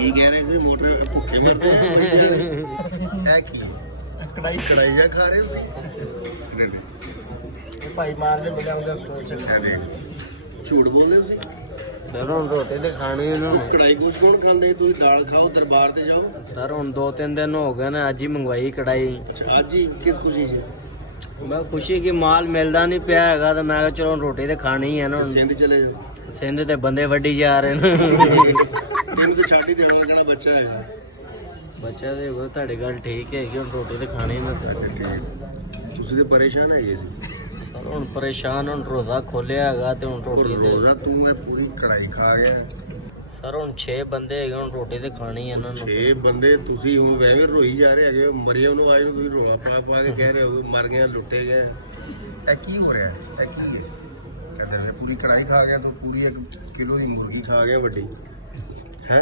ਕੀ ਕਹਿ ਰਹੇ ਸੀ ਮੋਟਰ ਭੁੱਖੇ ਮਰਦੇ ਐ ਕੀ ਕੜਾਈ ਜਾਂ ਖਾ ਰਹੇ ਸੀ ਭਾਈ ਮਾਰ ਲੈ ਬਿਨਾਂ ਉਹਦਾ ਸਟੋਰ ਚ ਝੂਠ ਬੋਲਦੇ ਤੁਸੀਂ ਸਰ ਹੁਣ ਰੋਟੀ ਤੇ ਖਾਣੀ ਇਹਨਾਂ ਨੂੰ ਕੜਾਈ ਕੁਝ ਕਿਉਂ ਖਾਂਦੇ ਤੁਸੀਂ ਦਾਲ ਖਾਓ ਦਰਬਾਰ ਤੇ ਜਾਓ ਸਰ ਹੁਣ 2-3 ਦਿਨ ਹੋ ਗਏ ਨੇ ਅੱਜ ਹੀ ਮੰਗਵਾਈ ਕੜਾਈ ਅੱਜ ਹੀ ਕਿਸ ਖੁਸ਼ੀ ਚ ਮੈਂ ਖੁਸ਼ੀ ਕਿ ਮਾਲ ਮਿਲਦਾ ਨਹੀਂ ਪਿਆ ਹੈਗਾ ਤਾਂ ਮੈਂ ਕਿਹਾ ਚਲੋ ਰੋਟੀ ਤੇ ਖਾਣੀ ਹੈ ਨਾ ਸਿੰਧ ਚਲੇ ਜਾਓ ਸਿੰਧ ਤੇ ਬੰਦੇ ਵੱਢੀ ਜਾ ਰਹੇ ਨੇ ਇਹਨੂੰ ਤਾਂ ਛੱਡ ਹੀ ਦੇਣਾ ਕਿਹੜਾ ਬੱਚਾ ਹੈ ਬੱਚਾ ਦੇ ਉਹ ਤੁਹਾਡੀ ਗੱਲ ਠੀਕ ਹੈ ਕਿ ਹੁਣ ਰੋਟੀ ਤੇ ਖਾਣੀ ਨਾ ਸਰ ਤੁਸੀਂ ਤੇ ਪਰੇਸ਼ਾਨ ਹੈਗੇ ਸੀ ਸਰ ਹੁਣ ਪਰੇਸ਼ਾਨ ਹੁਣ ਰੋਜ਼ਾ ਖੋਲਿਆ ਹੈਗਾ ਤੇ ਹੁਣ ਰੋਟੀ ਤੇ ਰੋਜ਼ਾ ਤੂੰ ਮੈਂ ਪੂਰੀ ਕੜਾਈ ਖਾ ਗਿਆ ਸਰ ਹੁਣ 6 ਬੰਦੇ ਹੈਗੇ ਹੁਣ ਰੋਟੀ ਤੇ ਖਾਣੀ ਹੈ ਇਹਨਾਂ ਨੂੰ 6 ਬੰਦੇ ਤੁਸੀਂ ਹੁਣ ਵੈਵੇਂ ਰੋਈ ਜਾ ਰਹੇ ਹੈਗੇ ਮਰੀਮ ਨੂੰ ਆਏ ਨੂੰ ਤੁਸੀਂ ਰੋਲਾ ਪਾ ਕੇ ਕਹਿ ਰਹੇ ਹੋ ਮਰ ਗਏ ਲੁੱਟੇ ਗਏ ਇਹ ਕੀ ਹੋ ਰਿਹਾ ਇਹ ਕੀ ਹੈ ਕਹਿੰਦੇ ਪੂਰੀ ਕੜਾਈ ਖਾ ਗਿਆ ਤੂੰ ਪੂਰੀ 1 ਕਿਲੋ ਦੀ ਮੁਰਗੀ ਖਾ ਗਿਆ ਵੱਡੀ ਹੈ